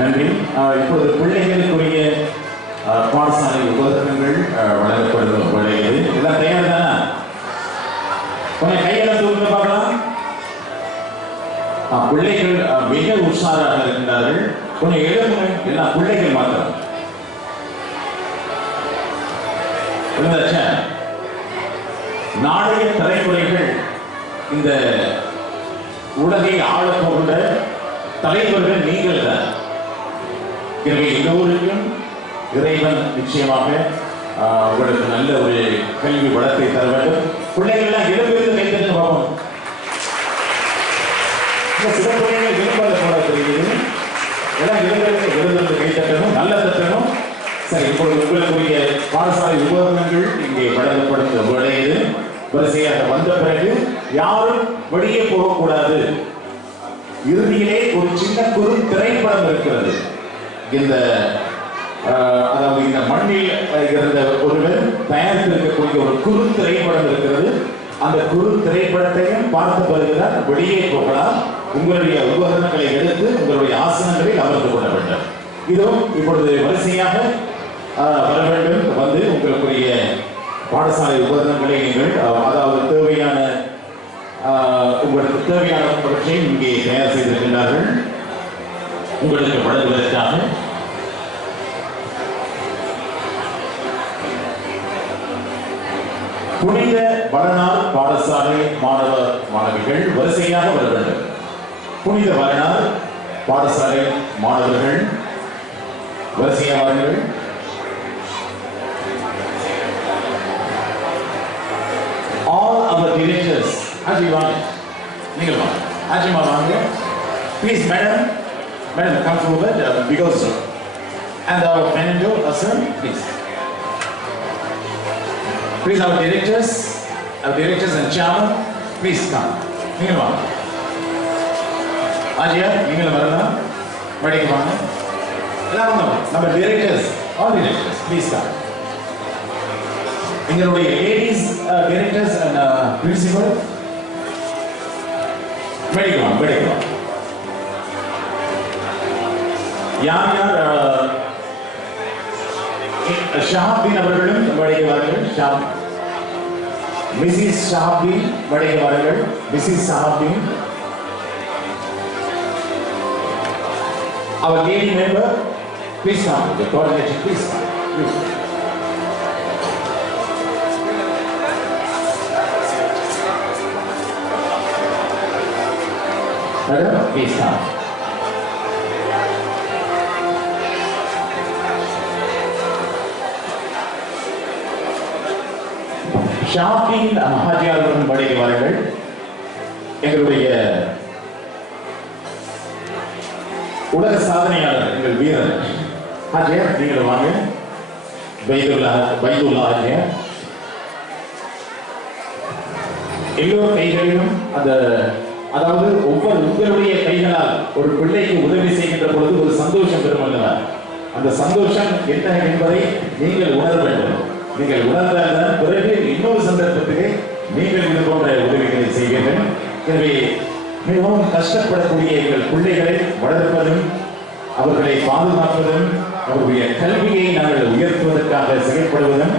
நன்றி. இப்பொழுது பிள்ளைகளுக்குரிய பாடசாலை உபகரணங்கள் வழங்கப்படும் வேளையில் எல்லாம் தயார் தானே? கொஞ்சம் கையெல்லாம் தூங்க பார்க்கலாம். பிள்ளைகள் மிக உற்சாராக இருக்கின்றார்கள். கொஞ்சம் எழுதுங்க. எல்லாம் பிள்ளைகள் மாத்திரம். நாளைய தலைமுறைகள் இந்த உலகை ஆளப்போகின்ற தலைவர்கள் நீங்கள் தான். எனவே எல்லோருக்கும் இறைவன் நிச்சயமாக உங்களுக்கு நல்ல ஒரு கல்வி வளத்தை தர வேண்டும். பிள்ளைகள்லாம் இடம்பெற்று கைத்தட்டு பார்ப்போம். சில பிள்ளைகள் விரும்பாத போட தெரியுது. எல்லாம் இடம்பெற்று விருது கைத்தட்டணும், நல்ல தட்டணும். சரி, இப்பொழுது உங்களுக்குரிய பாடசாலை உபகரணங்கள் இங்கே வழங்கப்படும் வேளையில் வரிசையாக வந்த பிறகு யாரும் வெளியே போகக்கூடாது. இறுதியிலே ஒரு சின்ன குறு திரைப்படம் இருக்கிறது. இந்த அதாவது இந்த மண்ணில் இருந்த ஒருவர் தயாரித்திருக்கக்கூடிய ஒரு குறு திரைப்படம் இருக்கிறது. அந்த குறு திரைப்படத்தையும் பார்த்த பிறகுதான் வெளியே போகலாம். உங்களுடைய உபகரணங்களை எடுத்து உங்களுடைய ஆசனங்களில் அமர்ந்து கொள்ள வேண்டும். இதுவும் இப்பொழுது வரிசையாக வர வேண்டும். வந்து உங்களுக்குரிய பாடசாலை உபகரணங்களை நீங்கள் அதாவது தேவையான உங்களுக்கு தேவையானவற்றை இங்கே தயார் செய்திருக்கின்றார்கள் உங்களுக்கு வழங்குவதற்காக. புனித வளனார் பாடசாலை மாணவ மாணவிகள் வரிசையாக வர வேண்டும். புனித வளனார் பாடசாலை மாணவர்கள் வரிசையாக வாருங்கள். All our directors, Haji Wang, Nigel Wang, Haji Wang, please, madam, come forward because, and our manager, sir, please. Please, our directors and chairman, please come. Nigel Wang, Haji, Nigel Wang, Madam Wang, number directors, all directors, please come. எங்களுடைய ladies directors and principal மெடிக்கலாம் யார் ஷாஹாபீன் அவர்களும் வருகிறார்கள். Mrs Shahabeen வருகிறார்கள். Mrs Shahabeen our lady member, please come. The coordinator, please come. Please. Please come. ஷாஹாபீன் ஹாஜியாருடன் வருகிறார்கள். எங்களுடைய உலக சாதனையாளர் எங்கள் வீரர் ஹாஜியார், நீங்கள் வாங்க. பைதுல்லா ஹாஜியார். எல்லோரும் கைகளிலும் அந்த அதாவது ஒவ்வொரு உங்களுடைய கைகளால் ஒரு பிள்ளைக்கு உதவி செய்கின்ற பொழுது ஒரு சந்தோஷம் பெறும் அல்லவா? அந்த சந்தோஷம் என்ன என்பதை நீங்கள் உணர வேண்டும். நீங்கள் உணர்ந்தால்தான் பிறகு இன்னொரு சந்தர்ப்பத்திலே நீங்கள் இது போன்ற உதவிகளை செய்வீர்கள். எனவே மிகவும் கஷ்டப்படக்கூடிய எங்கள் பிள்ளைகளை வளர்ப்பதும் அவர்களை பாதுகாப்பதும் அவருடைய கல்வியை நாங்கள் உயர்த்துவதற்காக செயல்படுவதும்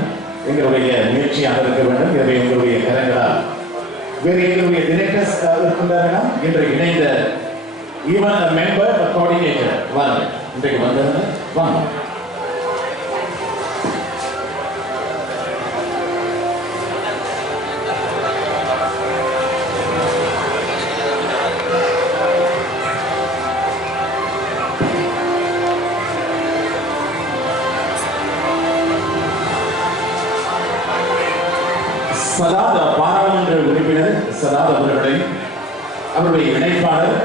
எங்களுடைய முயற்சியாக இருக்க வேண்டும். எனவே உங்களுடைய கரங்களால் வேறு எங்களுடைய டிரெக்டர்ஸ் இருக்கின்றார்களா என்று இணைந்த ஈவன் மெம்பர் கோஆர்டினேட்டர் வாங்க. இன்றைக்கு வந்தது வாங்க. சதாத் பாராளுமன்ற உறுப்பினர் சதாத் அவர்களை அவருடைய இணைப்பாளர்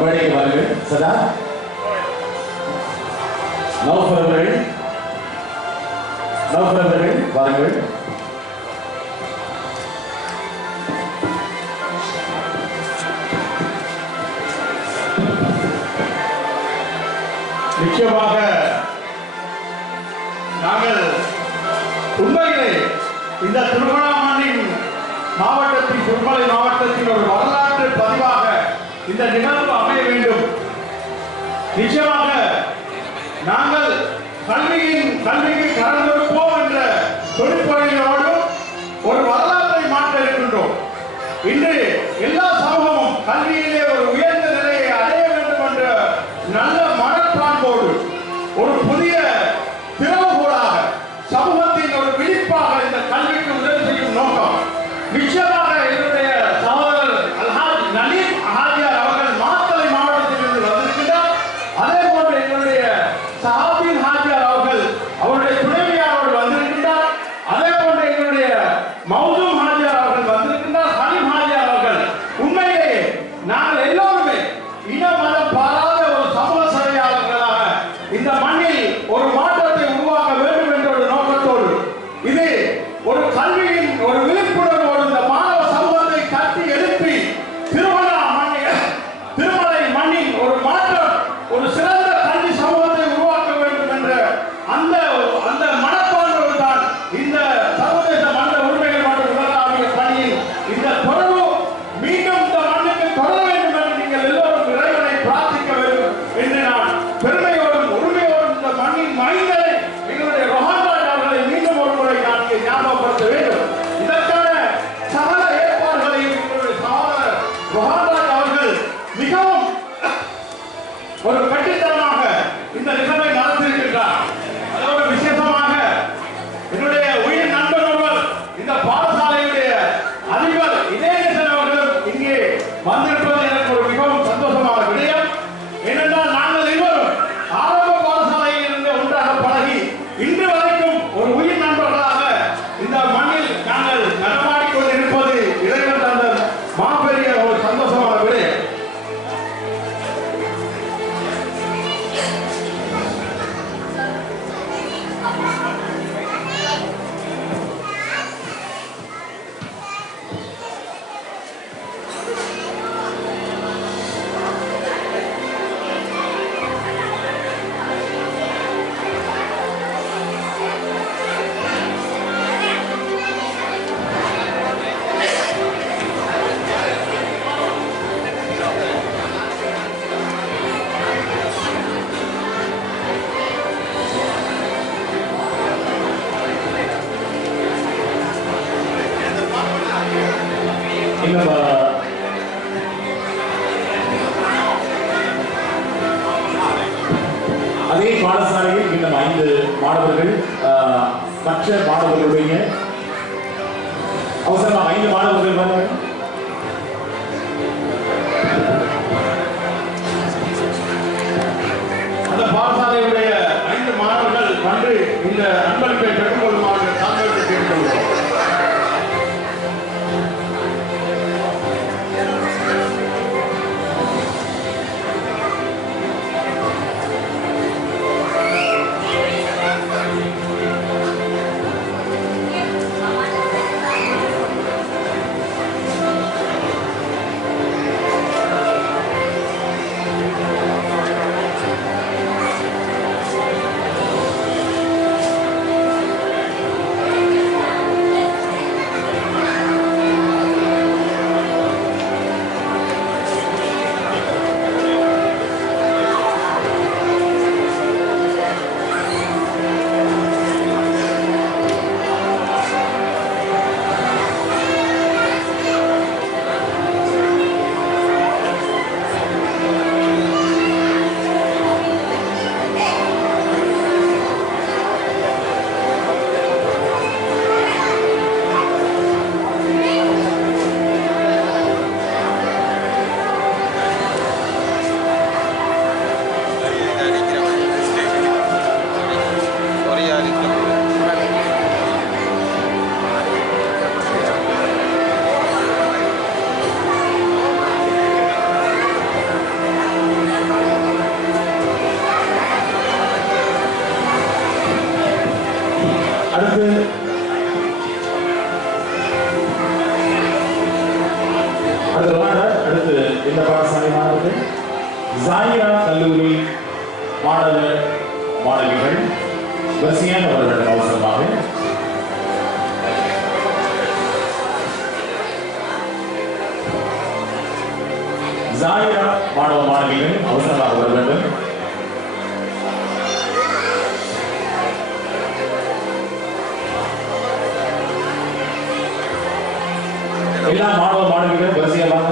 மேடைக்கு வாருங்கள். சதாத் நௌஃபர் அவர்கள் வாருங்கள். நிச்சயமாக நாங்கள் உண்மையிலே இந்த திருவண்ணாமலையின் மாவட்டத்தின் திருமலை மாவட்டத்தின் ஒரு வரலாற்று பதிவாக இந்த நிகழ்வு அமைய வேண்டும். நிச்சயமாக நாங்கள் கல்விக்கு கடன் கொடுப்போம் என்ற தொழிற்பொழியோடு ஒரு வரலாற்றை மாற்ற இருக்கின்றோம். இன்று எல்லா சமூகமும் கல்வியிலே ஒரு உயர்ந்த நிலையை அடைய வேண்டும் என்ற நல்ல மனப்பான்போடு ஒரு புதிய திறவுகோலாக சமூகத்தின் ஒரு விழிப்பாக இந்த கல்விக்கு உதவி செய்யும் நோக்கம் நிச்சயமாக என்னுடைய சகோதரர் அல்ஹாஜ் நலீம் ஹாஜியார் அவர்கள் மாத்தளை மாவட்டத்தில் இருந்து வந்திருக்கிறார். அதே போன்று எங்களுடைய சஹாபின் ஹாஜியார் அவர்கள் அவருடைய துணைவியாரோடு வந்திருக்கின்றார். அதே போன்று எங்களுடைய மௌதூம் ஹாஜியார் அவர்கள் வந்திருக்கின்றார். ஹலீம் ஹாஜியார் அவர்கள். உண்மையிலேயே நாங்கள் எல்லோருமே இன மதம் பாராத ஒரு சமூக சேவையாளர்களாக இந்த மண்ணில் ஒரு மாற்றத்தை உருவாக்க வேண்டும் என்ற ஒரு நோக்கத்தோடு இது ஒரு கல்வியின் ஒரு விழிப்புணர்வோடு இந்த மாணவ சமூகத்தை தட்டி எழுப்பி திருமலை மண்ணின் ஒரு மாற்றம் ஒரு சிறந்த கல்வி சமூகத்தை உருவாக்க வேண்டும் என்ற அந்த மனப்பான்மையோடு தான் இந்த சர்வதேச மனித உரிமைகள் மற்றும் உலகளாவிய பணியில் இந்த தொடர்பு மீண்டும் இந்த மண்ணுக்கு தொடர வேண்டும் என்று நீங்கள் எல்லோரும் இறைவனை பிரார்த்திக்க வேண்டும் என்று நான் பெருமையோடும் உரிமையோடும் இந்த மண்ணின் மைந்தரை எங்களுடைய ரொஹான்ராஜ் அவர்களை மீண்டும் ஒரு முறை நான் ஞாபகப்படுத்த வேண்டும். இதற்கான சகல ஏற்பாடுகளையும் எங்களுடைய சகோதரர் ரொஹான்ராஜ் அவர்கள் மிகவும் ஒரு கட்டித்தனமாக இந்த நிகழ்வை நடத்தியிருக்கின்றார். அதோடு விசேஷமாக என்னுடைய உயிர் நண்பர் ஒருவர் இந்த பாடசாலையுடைய அதிபர் இதயநேசன் அவர்களும் இங்கே வந்திருப்பது எனக்கு ஒரு மிகவும் சந்தோஷமான விடயம். ஏனென்றால் நாங்கள் இருவரும் ஆரம்ப பாடசாலையில் இருந்து ஒன்றாக பழகி இன்று வரைக்கும் ஒரு உயிர் நண்பர்களாக இந்த மண்ணில் நாங்கள் நடமாடிக் கொண்டிருப்பது இறைவன் தந்த மாபெரிய ஒரு சந்தோஷமான விடயம். அதே பாடசாலையில் இன்னும் 5 மாணவர்கள் மற்ற மாணவர்களுடைய அவசரமாக 5 மாணவர்கள் வந்தார்கள். அந்த பாடசாலையுடைய 5 மாணவர்கள் வந்து இந்த அன்பளிப்பை பெற்றுக்கொள்ளுமாறு தாங்களுக்கு கேட்டுக்கொள்கிறோம். அடுத்து இந்த பாடசாலை மாணவர்கள் ஜாயிரா கல்லூரி மாணவர் மாணவிகள் வசியான் அவர்கள் அவசரமாக ஜாயிரா மாணவ மாணவிகள் அவசரமாக வர வேண்டும். எல்லா மாணவ மாணவிகளும் வரிசையா வாங்க,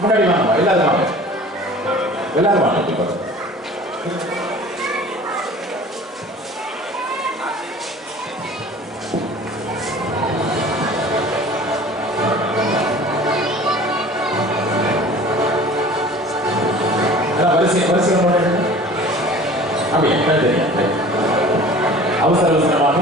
முன்னாடி வாங்க, எல்லாரும் வாங்க, எல்லாரும் வாங்க. அவசர அவசரமாக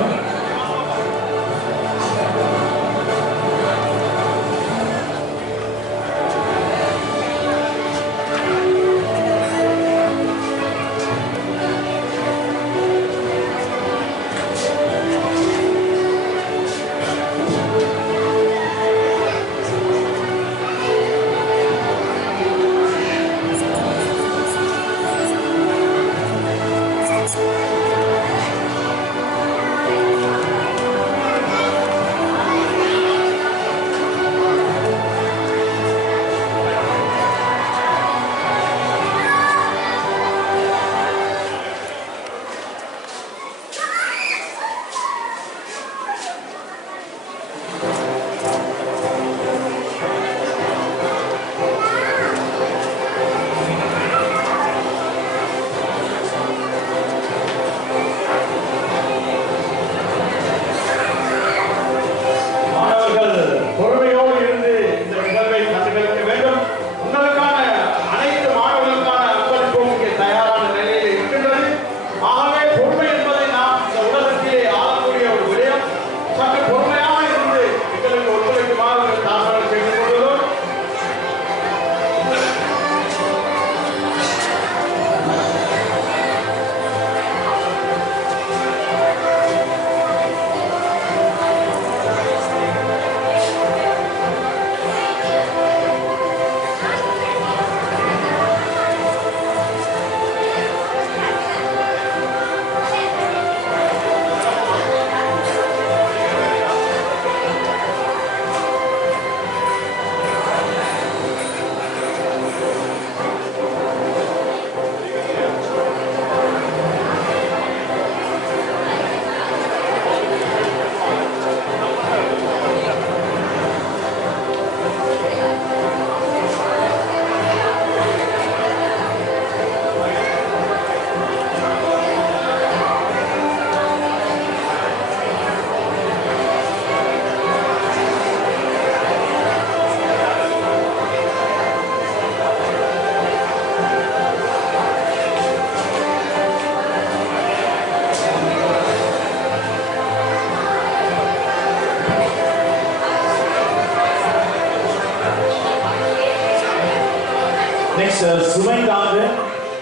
Next, Sumay Garden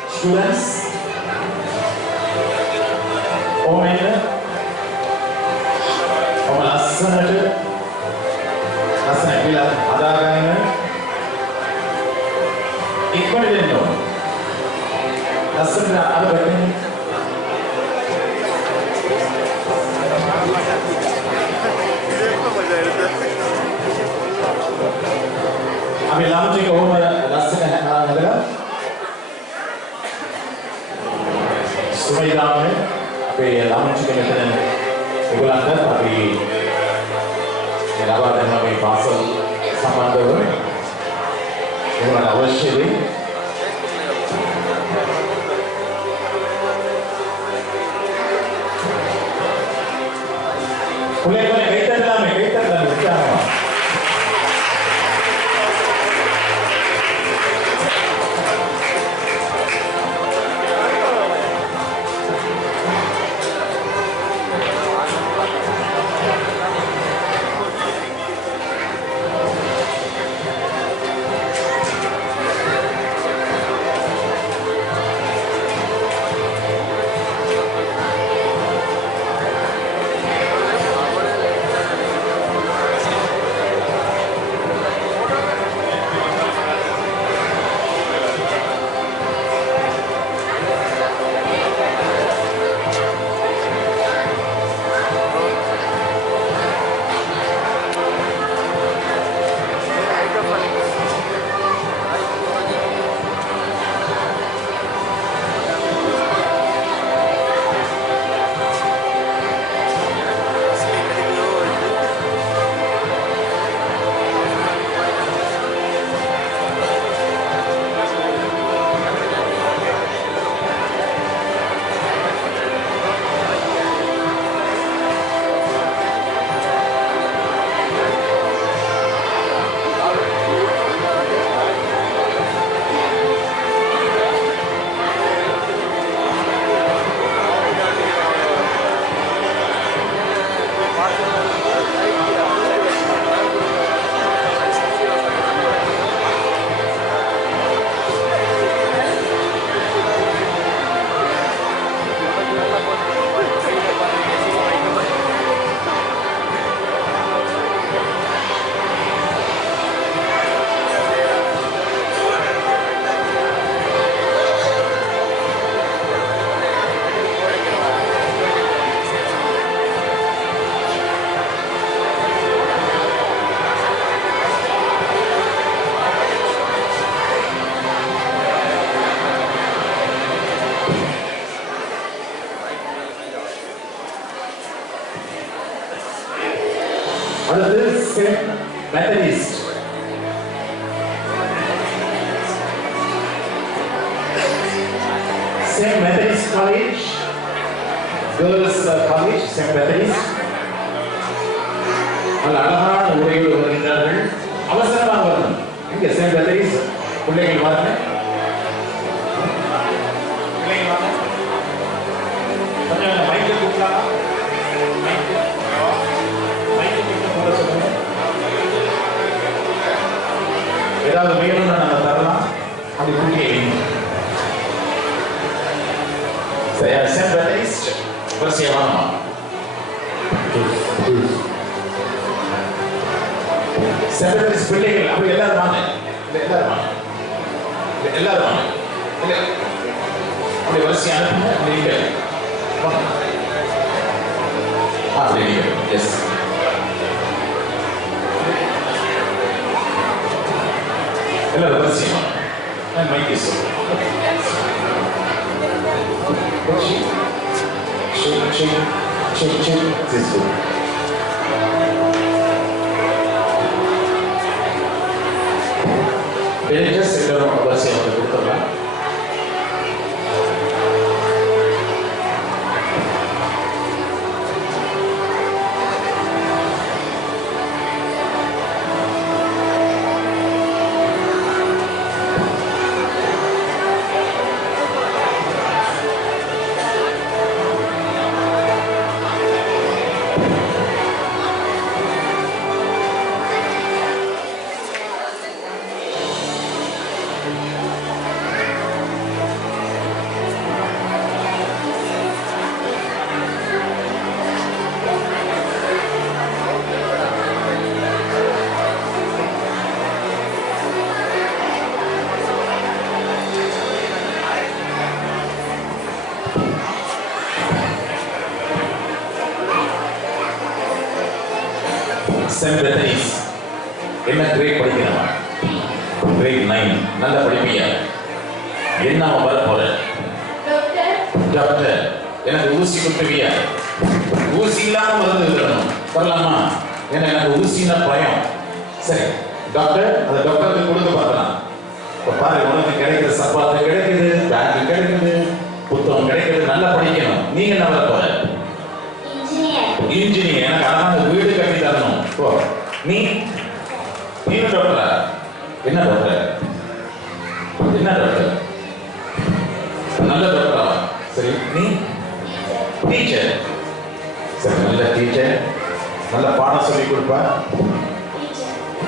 students. Omen. Omen Asanat. Asanat bila ada kan? Ikut dia no. Asanat ada kan? Kami langsung ke Omen. Sumay Garden पे लामच के लेकर गुलांदर अभी निराबाद है हमें पासल संबंध हुए गुलांदर अवश्य भी पुले पुले कई तरह में क्या हुआ சென்ட் பேட்டரிஸ் நல்ல அழகான உரையோடு வருகின்றார்கள். அவசரமாக வரணும். இங்கே சென்ட் பேட்டரிஸ் பிள்ளைகள் வாருங்க. பிள்ளைகள் வாங்க. கொஞ்சம் மைக்கை கூப்பிடலாமா? மைக்கை கூப்பிட்டு போட சொல்லுங்க. ஏதாவது வேணும்னா நம்ம தரலாம். அது கூட்டியே வேணும். சரியா? சென்ட் பேட்டரிஸ் வரிசையா வாங்கம்மா. சென்ட் பிள்ளைகள் அப்படி எல்லாரும் வாங்க. எல்லாரும் வாங்க. எல்லாரும் வாங்க. அப்படி வரிசையா அனுப்புங்க. நீங்க வாங்க. நீங்க எஸ் எல்லாரும் வரிசையா வாங்க. மைக்கே சொல்லுங்க. Just எல்லாரும் வரிசையா வந்து கொடுத்துடலாம். சென்ட் பேட்டரிஸ் என்ன கிரேட் படிக்கிறவா? கிரேட் 9. நல்ல படிப்பியா? என்ன வர போற? டாக்டர். எனக்கு ஊசி குத்துவியா? ஊசி இல்லாம மருந்து தரணும். வரலாமா? ஏன்னா எனக்கு ஊசினா பயம். சரி டாக்டர், அந்த டாக்டருக்கு கொடுத்து பார்க்கலாம். இப்போ பாரு, உனக்கு கிடைக்கிற சப்பாத்து கிடைக்குது, பேங்க் கிடைக்குது, புத்தகம் கிடைக்குது. நல்லா படிக்கணும். நீங்க என்ன வர போற? இன்ஜினியர். எனக்கு அழகான வீடு கட்டி தரணும். ஓ நீ டாக்டரா? என்ன டாக்டர்? என்ன டாக்டர்? நல்ல டாக்டரா? சரி நீ டீச்சர். சரி நல்ல டீச்சர். நல்ல பாடம் சொல்லி கொடுப்பா.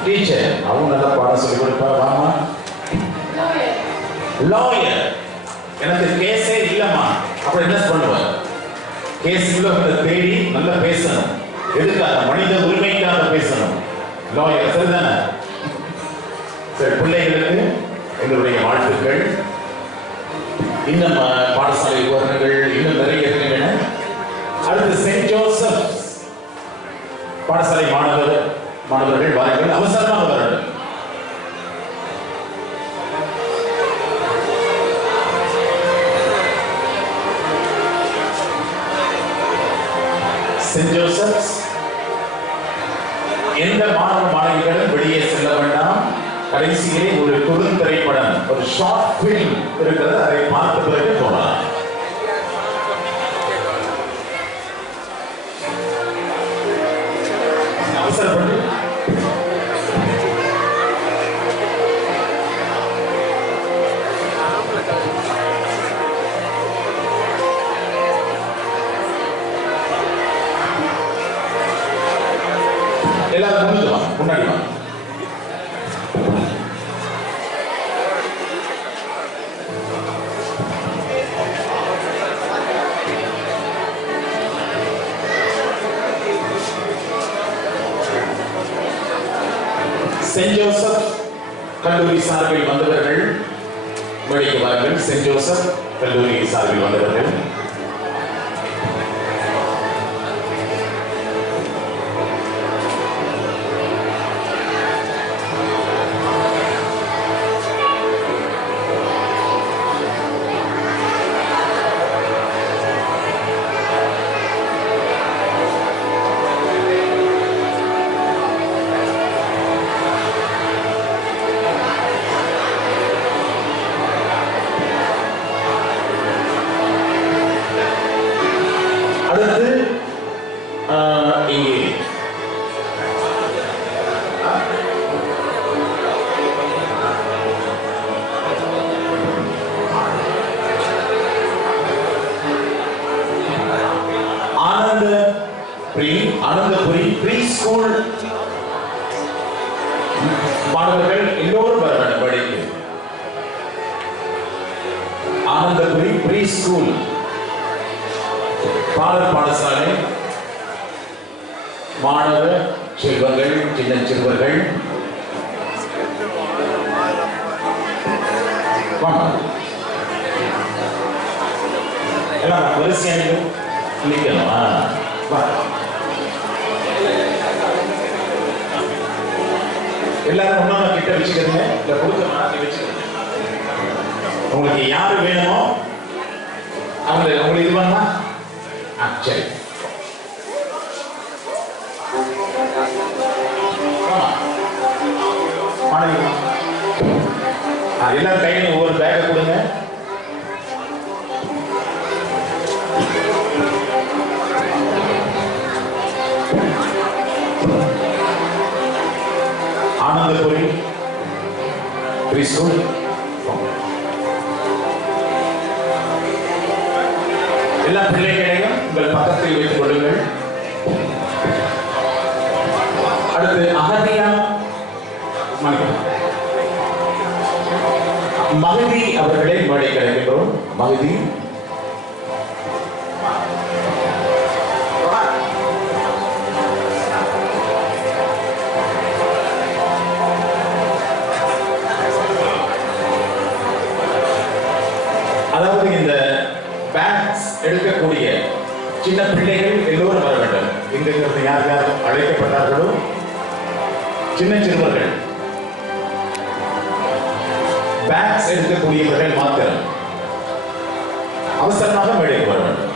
டீச்சர் அவங்க நல்ல பாடம் சொல்லி கொடுப்பா. வாமா. லாயர். எனக்கு கேஸே இல்லம்மா. அப்புறம் என்ன பண்ணுவேன்? கேஸ் தேடி நல்லா பேசணும். எதுக்காக? மனித உரிமைக்காக பேசணும். லாயர். சரிதானே? சரி பிள்ளைகளுக்கு எங்களுடைய வாழ்த்துக்கள். இன்னும் பாடசாலை உபகரணங்கள் இன்னும் நிறைய இருக்கின்றன. அடுத்து செயின்ட் ஜோசப் பாடசாலை மாணவர்கள் வாருங்கள். அவசரமாக வரணும். செயின்ட் ஜோசப்ஸ் எந்த மாணவ மாணவிகளும் வெளியே செல்ல வேண்டாம். கடைசியிலே ஒரு குறுந்திரைப்படம், ஒரு ஷார்ட் பிலிம் இருக்கிறது. அதை பார்த்த பிறகு போகலாம். அவசரப்பட்டு எல்லாரும் முன்னாடி வா. செயின்ட் ஜோசப் கல்லூரி சார்பில் வந்தவர்கள் மேடைக்கு வாருங்கள். செயின்ட் ஜோசப் கல்லூரி சார்பில் வந்தவர்கள். ஸ்கூல் பாலர் பாடசாலை மாணவ செல்வங்கள், சின்ன சிறுவர்கள் எல்லாம் வரிசையாக நிற்கணுமா? எல்லாரும் ஒண்ணா கிட்ட வச்சுக்கிறீங்க. இல்ல கொடுக்க வச்சுக்கிறீங்க. உங்களுக்கு யாரு வேணுமோ உங்களுக்கு இது பண்ணா சரி. எல்லாரும் கையில ஒவ்வொரு பேக்கை கொடுங்க. ஆனந்தபுரி பிரிஸ்கூல் எல்லா பிள்ளைகளையும் உங்கள் பக்கத்தில் வைத்துக் கொள்ளுங்கள். அடுத்து அகதியா மகதி அவர்களை மேடை கிடைக்கின்றோம். மகதி அதாவது இந்த பேக்ஸ் எடுக்கக்கூடிய சின்ன பிள்ளைகள் எல்லோரும் வர வேண்டும். இங்கிருந்து யார் யார் அழைக்கப்பட்டார்களோ சின்ன சிறுவர்கள் பேக்ஸ் எடுக்கக்கூடியவர்கள் மாத்திரம் அவசரமாக மேடைக்கு வர வேண்டும்.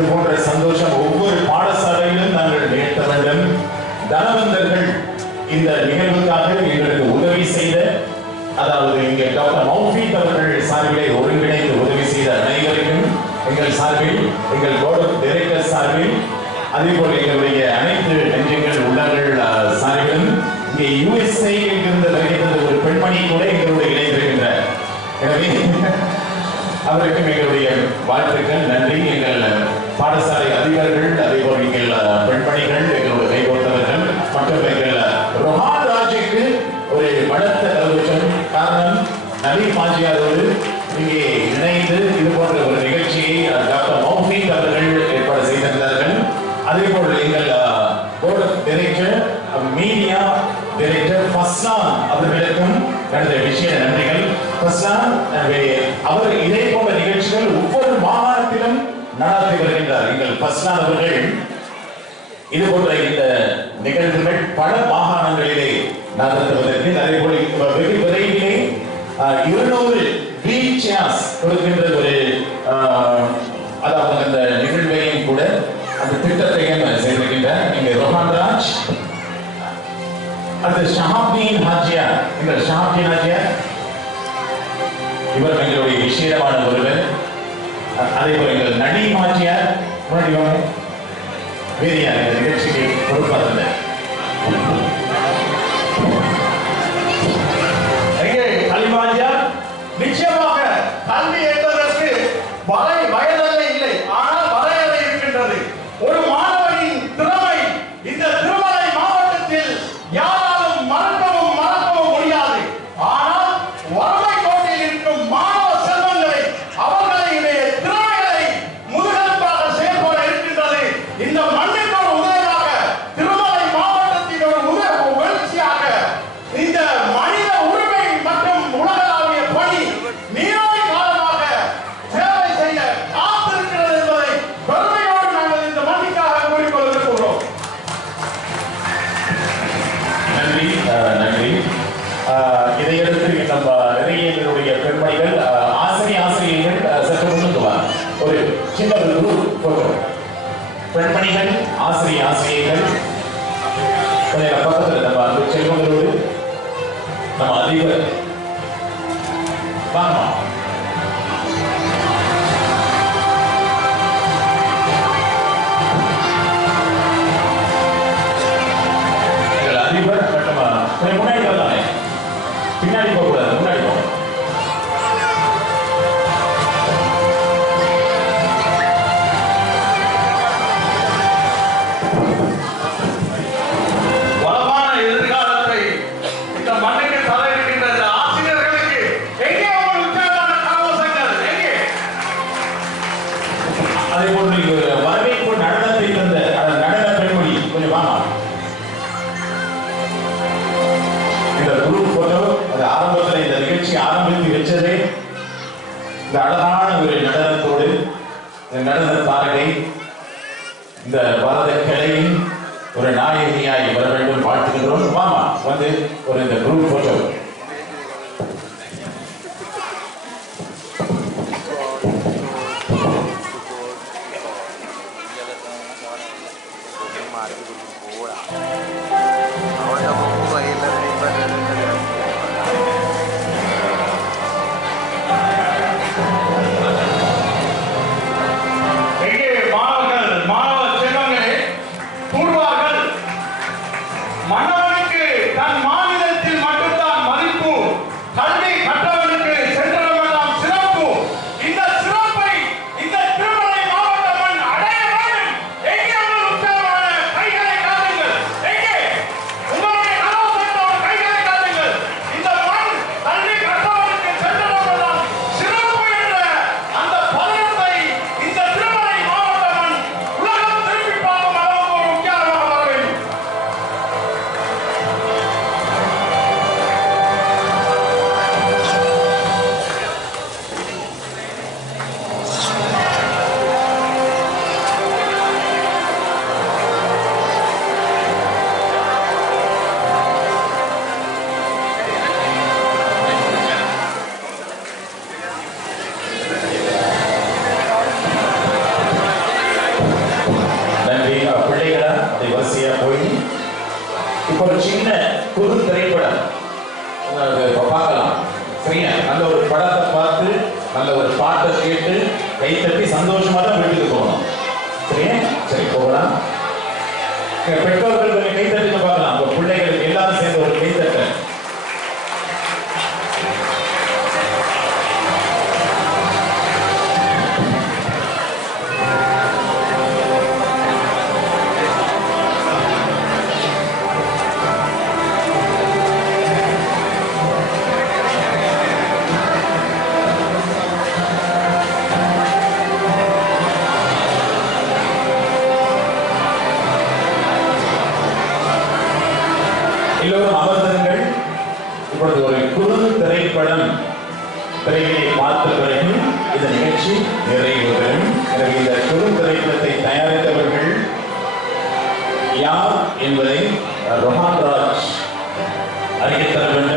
இது போன்ற சந்தோஷம் ஒவ்வொரு பாடசாலையிலும் நாங்கள் நிகழ்த்த வேண்டும். தனவந்தர்கள் இந்த நிகழ்வுக்காக எங்களுக்கு உதவி செய்த, அதாவது இங்கே டாக்டர் மௌஃபீத் அவர்கள் சார்பிலே ஒருங்கிணைந்து உதவி செய்த அனைவருக்கும் எங்கள் சார்பில், எங்கள் போர்டு ஆஃப் டைரக்டர் சார்பில், அதேபோல் எங்களுடைய அனைத்து நெஞ்சங்கள் உள்ளங்கள் சார்பிலும், இங்கே USA இருந்து வருகின்ற ஒரு பெண்மணி கூட எங்களோடு இணைந்திருக்கின்றார். எனவே அவருக்கும் எங்களுடைய வாழ்த்துக்கள், நன்றி. எங்கள் பாடசாலை அதிபர்கள், அதேபோல் எங்கள் பெண்மணிகள், எங்களோட கைகோர்த்தவர்கள் மற்றும் எங்கள் ரொஹான் ராஜுக்கு ஒரு பலத்த கலவரம். காரணம், நவீன் மாஜியாரோடு இங்கே இணைந்து இது போன்ற ஒரு நிகழ்ச்சியை டாக்டர் மௌஃபீத் அவர்கள் ஏற்பாடு செய்திருந்தார்கள். அதேபோல் எங்கள் board of director, media director Fazlan அவர்களுக்கும் எனது விஷய நன்றிகள். ஃபஸ்லான் அவர் இதே போன்ற நிகழ்ச்சிகள் ஒவ்வொரு மாகாணத்திலும் நடத்தி வருகின்றார். எங்கள் ஃபஸ்லான் அவர்கள் இது போன்ற இந்த நிகழ்வுகள் பல மாகாணங்களிலே நடத்துவதற்கு, அதேபோல் வெகு விரைவிலே 200 வீல் சேர்ஸ் கொடுக்கின்ற ஒரு அதாவது அந்த நிகழ்வையும் கூட அந்த திட்டத்தையும் செய்திருக்கின்றார். இங்கே ரொஹான் ராஜ், அடுத்து ஷஹாப்தீன் ஹாஜியா. இந்த ஷஹாப்தீன் ஹாஜியா இவர் எங்களுடைய விசேஷமான ஒருவர். அதேபோல் எங்கள் நடீம் ஹாஜியார் முன்னாடி வாங்க, வேறியா இந்த நிகழ்ச்சிக்கு பொறுப்பாக நிச்சயமாக கல்வி என்பதற்கு வயதல்ல இல்லை, ஆனால் வரையறை இருக்கின்றது. ஒரு மாணவனின் திறமை இந்த திருமலை மாவட்டத்தில் யாராலும் மறக்கவும் முடியாது. ஆனால் வறுமை கோட்டில் இருக்கும் மாணவ செல்வங்களை, அவர்களுடைய திறமைகளை முதுகெலும்பாக செயல்பட இருக்கின்றது. இந்த மண்ணுக்கு ஒரு உதவியாக, திருமலை மாவட்டத்தின் ஒரு எழுச்சியாக இந்த மனித உரிமை மற்றும் உலகளாவிய பணி நீராய் காலமாக சேவை செய்ய காத்திருக்கிறது என்பதை பெருமையோடு நாங்கள் இந்த மண்ணுக்காக கூறிக்கொள்கிறோம். நன்றி, நன்றி. இதையடுத்து நம்ம நிறைய எங்களுடைய பெண்மணிகள், ஆசிரியர்கள் சற்று முன்னுக்கு வா. ஒரு சின்ன போட்டோ. பெண்மணிகள், ஆசிரியர்கள் பக்கத்தில் நம்ம அந்த செல்வங்களோடு நம்ம அதிபர் வாங்க. எங்கள் அதிபர் மற்றும் முன்னாடி வரலாமே, பின்னாடி போகக்கூடாது, முன்னாடி போக. வளமான எதிர்காலத்தை இந்த மண்ணுக்கு தர இருக்கின்ற ஆசிரியர்களுக்கு எங்கே ஒரு உற்சாகமான கரகோஷங்கள் எங்கே? அதே போன்று வரவேற்பு நடனத்தை தந்த நடன பெண்மணி கொஞ்சம் வாங்க. இந்த குரூப் போட்டோ, அது ஆரம்பத்தில் இந்த நிகழ்ச்சி ஆரம்பித்து வச்சதே இந்த அழகான ஒரு நடனத்தோடு, இந்த நடன தாரகை இந்த பாரத கலையின் ஒரு நாயகியாய் வர வேண்டும் வாழ்த்துகின்றோம். வாமா வந்து ஒரு இந்த குரூப் போட்டோ. மன்னவனுக்கு தன் மாநிலத்தில் மட்டும்தான் மதிப்பு, கல்வி கற்றவனுக்கு சென்றவெல்லாம் சிறப்பு. இந்த சிறப்பை இந்த திருமலை மாவட்ட மண் அடைய வேண்டும். எங்கே உற்சாகமான கைகளை அப்படி வரிசையா போய் இப்போ ஒரு சின்ன குறு திரைப்படம் பார்க்கலாம். சரியா? நல்ல ஒரு படத்தை பார்த்து நல்ல ஒரு பாட்டை கேட்டு கைத்தட்டி சந்தோஷமா தான் வீட்டுக்கு போகணும். சரியா? சரி, போகலாம். பெற்றோர்கள் கொஞ்சம் கைத்தட்டி பார்க்கலாம். உங்க பிள்ளைகளுக்கு எல்லாரும் சேர்ந்து ஒரு கைத்தட்ட. எல்லோரும் அமர்ந்தங்கள். இப்பொழுது ஒரு குறு திரைப்படம் திரையினை பார்த்த பிறகு இந்த நிகழ்ச்சி நிறைவு பெறும். எனவே இந்த குறு திரைப்படத்தை தயாரித்தவர்கள் யார் என்பதை ரொஹான் ராஜ் அறிவித்தர வேண்டும்.